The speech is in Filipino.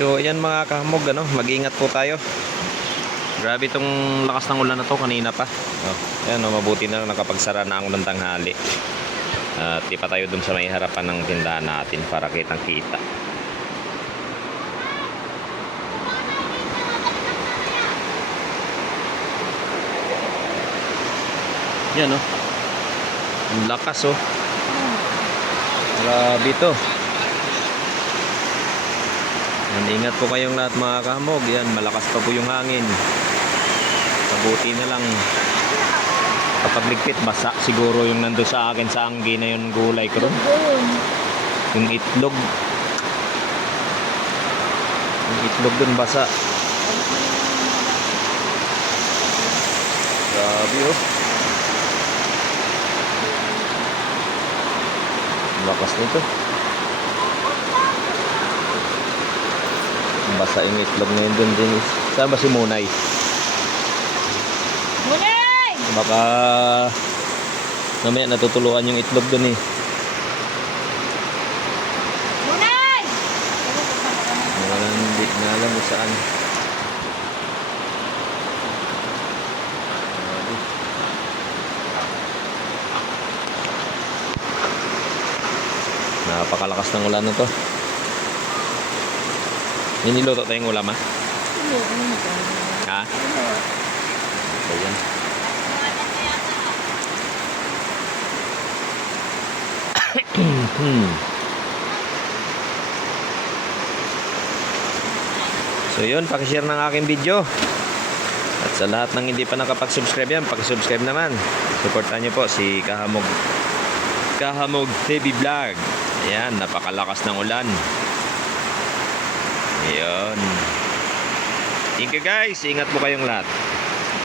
So, ayan mga kahamog, ano, mag-ingat po tayo. Grabe itong lakas ng ulan na to kanina pa. Oh, ayan, oh, mabuti na nakapagsara na ang ulan tanghali. At di pa tayo dun sa may harapan ng tindahan natin para kitang kita. Yan oh. Ang lakas oh. Grabe to. Yan, ingat po kayong lahat mga kahamog. Yan, malakas pa po yung hangin. Mabuti na lang. Kapag ligpit, basa siguro yung nando sa akin sa anggi na yung gulay ko ron. Yung itlog. Yung itlog dun basa. Grabe oh. Lakas nito. Basa yung itlog na yun dun din. Saan ba si Munay? Munay! Baka mamaya natutuluan yung itlog dun eh. Munay! Wala hindi na alam kung saan. Napakalakas ng ulan na to. May niluto tayong ulam ha? Ha? Ayan. hmm. So yun, pakishare ng aking video. At sa lahat ng hindi pa nakapag-subscribe yan, pakisubscribe naman. Supportan nyo po si Kahamog Kahamog TV Vlog. Ayan, napakalakas ng ulan. Ayan. Thank you guys. Ingat po kayong lahat.